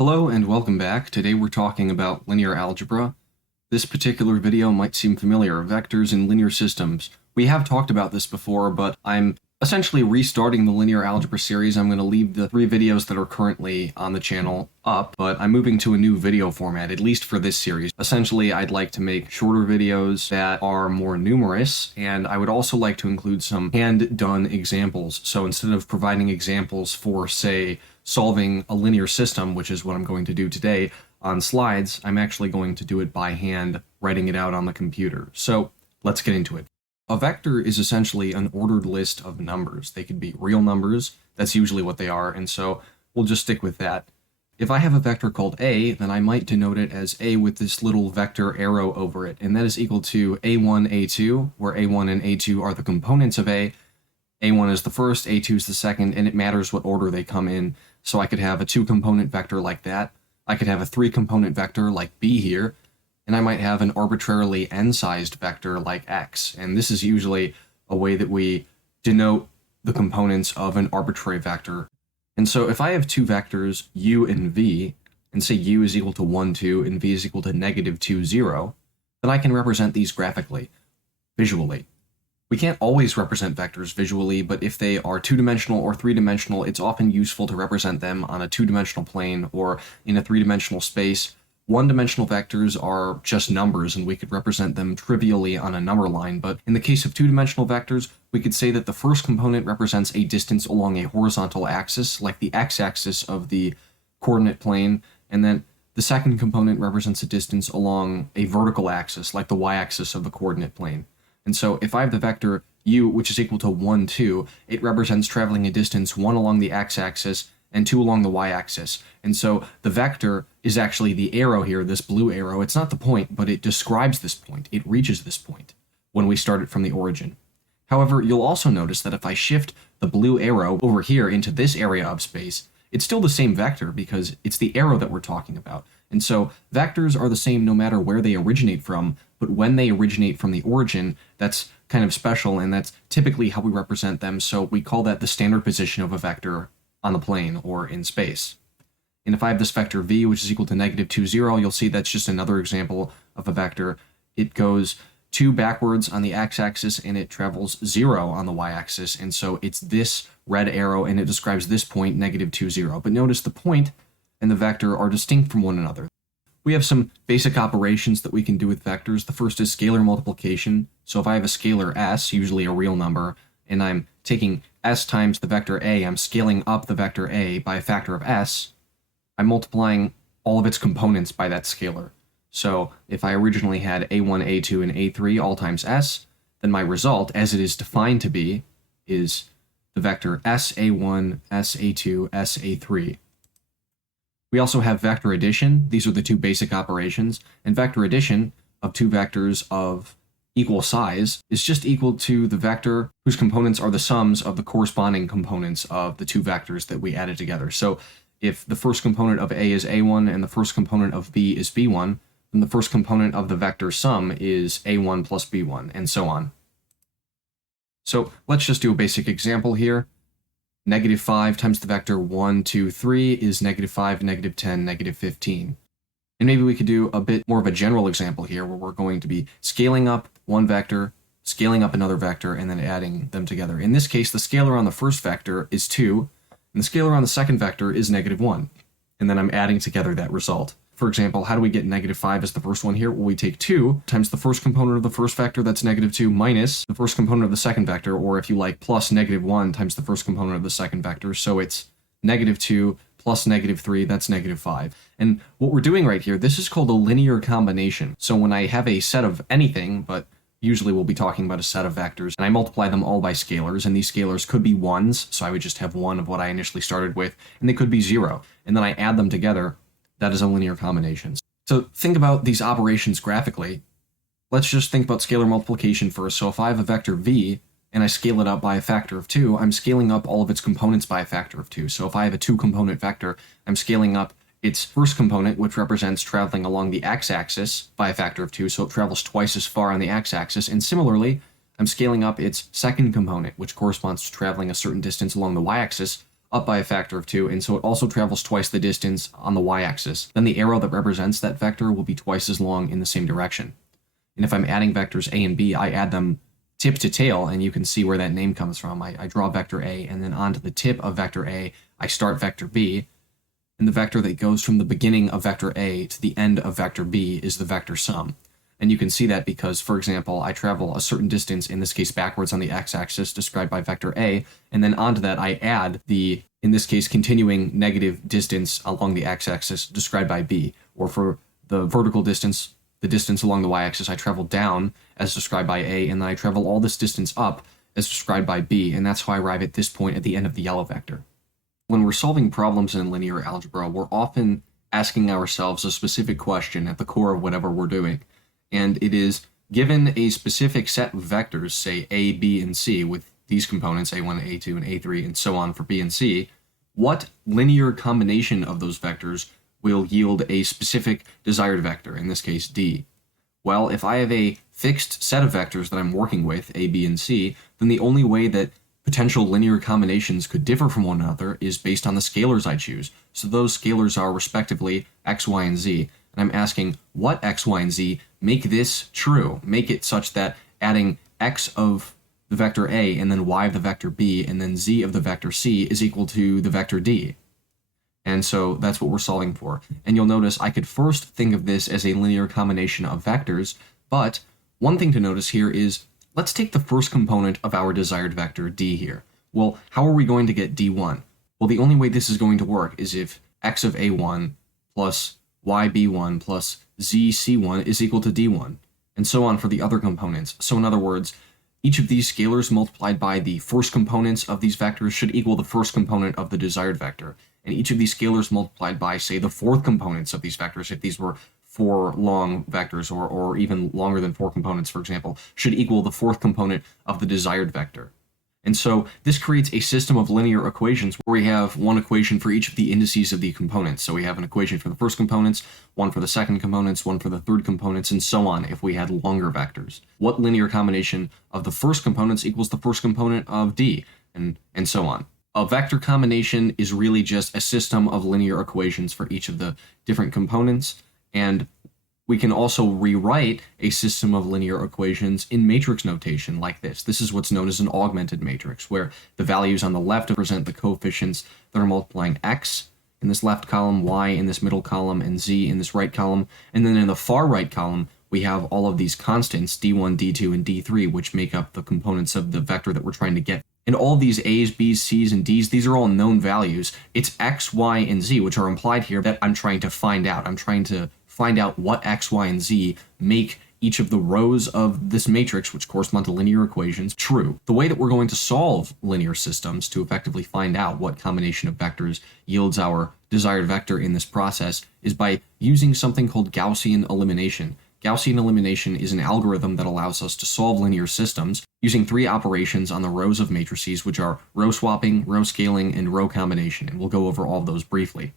Hello and welcome back. Today we're talking about linear algebra. This particular video might seem familiar, vectors in linear systems. We have talked about this before, but I'm essentially restarting the linear algebra series. I'm going to leave the 3 videos that are currently on the channel up, but I'm moving to a new video format, at least for this series. Essentially, I'd like to make shorter videos that are more numerous, and I would also like to include some hand-done examples. So instead of providing examples for, say, solving a linear system, which is what I'm going to do today, on slides, I'm actually going to do it by hand, writing it out on the computer. So let's get into it. A vector is essentially an ordered list of numbers. They could be real numbers, that's usually what they are, and so we'll just stick with that. If I have a vector called A, then I might denote it as A with this little vector arrow over it, and that is equal to A1, A2, where A1 and A2 are the components of A. A1 is the first, A2 is the second, and it matters what order they come in. So I could have a 2-component vector like that. I could have a 3-component vector like B here, and I might have an arbitrarily n-sized vector like X. And this is usually a way that we denote the components of an arbitrary vector. And so if I have 2 vectors, u and v, and say u is equal to 1, 2, and v is equal to -2, 0, then I can represent these graphically, visually. We can't always represent vectors visually, but if they are 2-dimensional or 3-dimensional, it's often useful to represent them on a 2-dimensional plane or in a 3-dimensional space. 1-dimensional vectors are just numbers, and we could represent them trivially on a number line, but in the case of 2-dimensional vectors, we could say that the first component represents a distance along a horizontal axis, like the x-axis of the coordinate plane, and then the second component represents a distance along a vertical axis, like the y-axis of the coordinate plane. And so if I have the vector u, which is equal to 1, 2, it represents traveling a distance 1 along the x-axis and 2 along the y-axis. And so the vector is actually the arrow here, this blue arrow. It's not the point, but it describes this point. It reaches this point when we start it from the origin. However, you'll also notice that if I shift the blue arrow over here into this area of space, it's still the same vector because it's the arrow that we're talking about. And so vectors are the same no matter where they originate from, but when they originate from the origin, that's kind of special, and that's typically how we represent them, so we call that the standard position of a vector on the plane or in space. And if I have this vector v, which is equal to -2, 0, you'll see that's just another example of a vector. It goes 2 backwards on the x-axis, and it travels 0 on the y-axis, and so it's this red arrow, and it describes this point, -2, 0. But notice the point and the vector are distinct from one another. We have some basic operations that we can do with vectors. The first is scalar multiplication. So if I have a scalar s, usually a real number, and I'm taking s times the vector a, I'm scaling up the vector a by a factor of s, I'm multiplying all of its components by that scalar. So if I originally had a1, a2, and a3 all times s, then my result, as it is defined to be, is the vector sa1, sa2, sa3. We also have vector addition. These are the 2 basic operations, and vector addition of 2 vectors of equal size is just equal to the vector whose components are the sums of the corresponding components of the 2 vectors that we added together. So if the first component of A is A1 and the first component of B is B1, then the first component of the vector sum is A1 plus B1, and so on. So let's just do a basic example here. -5 times the vector 1, 2, 3 is -5, -10, -15. And maybe we could do a bit more of a general example here where we're going to be scaling up one vector, scaling up another vector, and then adding them together. In this case, the scalar on the first vector is 2, and the scalar on the second vector is -1. And then I'm adding together that result. For example, how do we get -5 as the first one here? Well, we take 2 times the first component of the first vector, that's -2, minus the first component of the second vector, or if you like, plus -1 times the first component of the second vector. So it's -2 plus -3, that's -5. And what we're doing right here, this is called a linear combination. So when I have a set of anything, but usually we'll be talking about a set of vectors, and I multiply them all by scalars, and these scalars could be 1s, so I would just have 1 of what I initially started with, and they could be 0. And then I add them together. That is a linear combination. So think about these operations graphically. Let's just think about scalar multiplication first. So if I have a vector v, and I scale it up by a factor of 2, I'm scaling up all of its components by a factor of 2. So if I have a 2-component vector, I'm scaling up its first component, which represents traveling along the x-axis, by a factor of 2, so it travels twice as far on the x-axis. And similarly, I'm scaling up its second component, which corresponds to traveling a certain distance along the y-axis, up by a factor of 2, and so it also travels twice the distance on the y-axis. Then the arrow that represents that vector will be twice as long in the same direction. And if I'm adding vectors a and b, I add them tip to tail, and you can see where that name comes from. I draw vector a, and then onto the tip of vector a, I start vector b, and the vector that goes from the beginning of vector a to the end of vector b is the vector sum. And you can see that because, for example, I travel a certain distance, in this case backwards on the x-axis, described by vector a, and then onto that I add the, in this case, continuing negative distance along the x-axis, described by b. Or for the vertical distance, the distance along the y-axis, I travel down, as described by a, and then I travel all this distance up, as described by b, and that's how I arrive at this point at the end of the yellow vector. When we're solving problems in linear algebra, we're often asking ourselves a specific question at the core of whatever we're doing. And it is, given a specific set of vectors, say a, b, and c, with these components, a1, a2, and a3, and so on for b and c, what linear combination of those vectors will yield a specific desired vector, in this case d? Well, if I have a fixed set of vectors that I'm working with, a, b, and c, then the only way that potential linear combinations could differ from one another is based on the scalars I choose. So those scalars are respectively x, y, and z. And I'm asking, what x, y, and z make this true? Make it such that adding x of the vector a and then y of the vector b and then z of the vector c is equal to the vector d. And so that's what we're solving for. And you'll notice I could first think of this as a linear combination of vectors, but one thing to notice here is, let's take the first component of our desired vector, d here. Well, how are we going to get d1? Well, the only way this is going to work is if x of a1 plus yb1 plus zc1 is equal to d1, and so on for the other components. So in other words, each of these scalars multiplied by the first components of these vectors should equal the first component of the desired vector, and each of these scalars multiplied by, say, the fourth components of these vectors, if these were 4 long vectors, or even longer than 4 components, for example, should equal the fourth component of the desired vector. And so this creates a system of linear equations where we have one equation for each of the indices of the components. So we have an equation for the first components, one for the second components, one for the third components, and so on if we had longer vectors. What linear combination of the first components equals the first component of d, and so on. A vector combination is really just a system of linear equations for each of the different components, and we can also rewrite a system of linear equations in matrix notation like this. This is what's known as an augmented matrix, where the values on the left represent the coefficients that are multiplying x in this left column, y in this middle column, and z in this right column. And then in the far right column, we have all of these constants, d1, d2, and d3, which make up the components of the vector that we're trying to get. And all of these a's, b's, c's, and d's, these are all known values. It's x, y, and z, which are implied here, that I'm trying to find out. I'm trying to find out what x, y, and z make each of the rows of this matrix, which correspond to linear equations, true. The way that we're going to solve linear systems to effectively find out what combination of vectors yields our desired vector in this process is by using something called Gaussian elimination. Gaussian elimination is an algorithm that allows us to solve linear systems using 3 operations on the rows of matrices, which are row swapping, row scaling, and row combination, and we'll go over all of those briefly.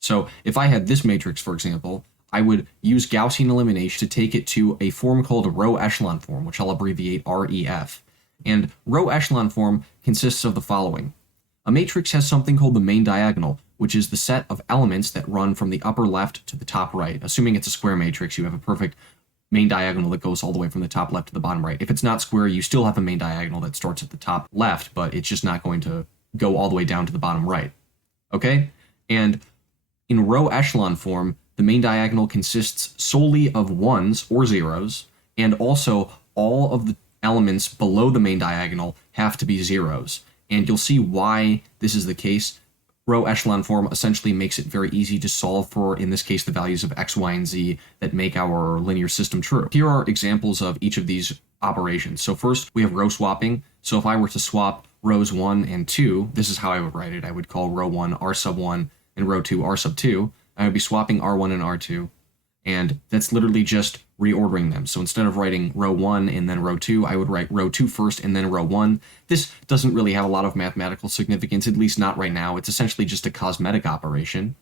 So if I had this matrix, for example, I would use Gaussian elimination to take it to a form called a row echelon form, which I'll abbreviate REF. And row echelon form consists of the following. A matrix has something called the main diagonal, which is the set of elements that run from the upper left to the top right. Assuming it's a square matrix, you have a perfect main diagonal that goes all the way from the top left to the bottom right. If it's not square, you still have a main diagonal that starts at the top left, but it's just not going to go all the way down to the bottom right. Okay? And in row echelon form, the main diagonal consists solely of 1s or 0s, and also all of the elements below the main diagonal have to be 0s. And you'll see why this is the case. Row echelon form essentially makes it very easy to solve for, in this case, the values of x, y, and z that make our linear system true. Here are examples of each of these operations. So first, we have row swapping. So if I were to swap rows 1 and 2, this is how I would write it. I would call row 1 r sub 1 and row 2 r sub 2. I would be swapping r1 and r2, and that's literally just reordering them. So instead of writing row 1 and then row 2, I would write row 2 first and then row 1. This doesn't really have a lot of mathematical significance, at least not right now. It's essentially just a cosmetic operation.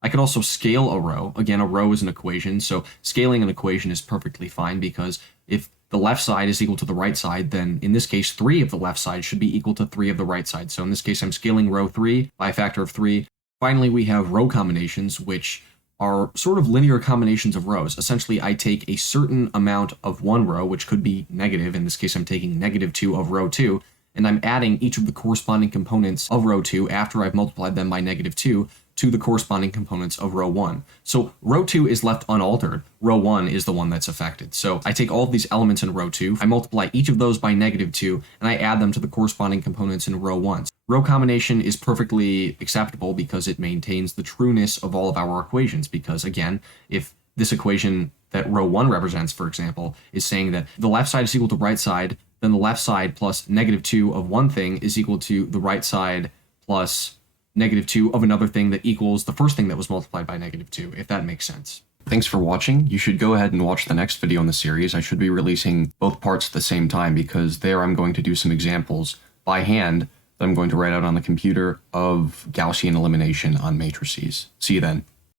I could also scale a row. Again, a row is an equation, so scaling an equation is perfectly fine, because if the left side is equal to the right side, then in this case, 3 of the left side should be equal to 3 of the right side. So in this case, I'm scaling row 3 by a factor of 3. Finally, we have row combinations, which are sort of linear combinations of rows. Essentially, I take a certain amount of one row, which could be negative. In this case, I'm taking -2 of row 2, and I'm adding each of the corresponding components of row 2 after I've multiplied them by -2 to the corresponding components of row 1. So row 2 is left unaltered. Row 1 is the one that's affected. So I take all of these elements in row 2, I multiply each of those by -2, and I add them to the corresponding components in row 1. Row combination is perfectly acceptable because it maintains the trueness of all of our equations, because again, if this equation that row 1 represents, for example, is saying that the left side is equal to right side, then the left side plus -2 of one thing is equal to the right side plus -2 of another thing that equals the first thing that was multiplied by -2, if that makes sense. Thanks for watching. You should go ahead and watch the next video in the series. I should be releasing both parts at the same time because there I'm going to do some examples by hand that I'm going to write out on the computer of Gaussian elimination on matrices. See you then.